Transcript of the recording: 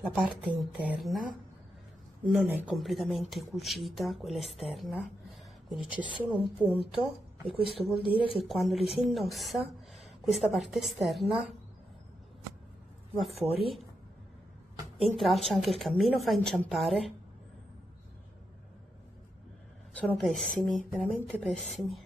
la parte interna non è completamente cucita, quella esterna, quindi c'è solo un punto, e questo vuol dire che quando li si indossa questa parte esterna va fuori e intralcia anche il cammino, fa inciampare. Sono pessimi, veramente pessimi.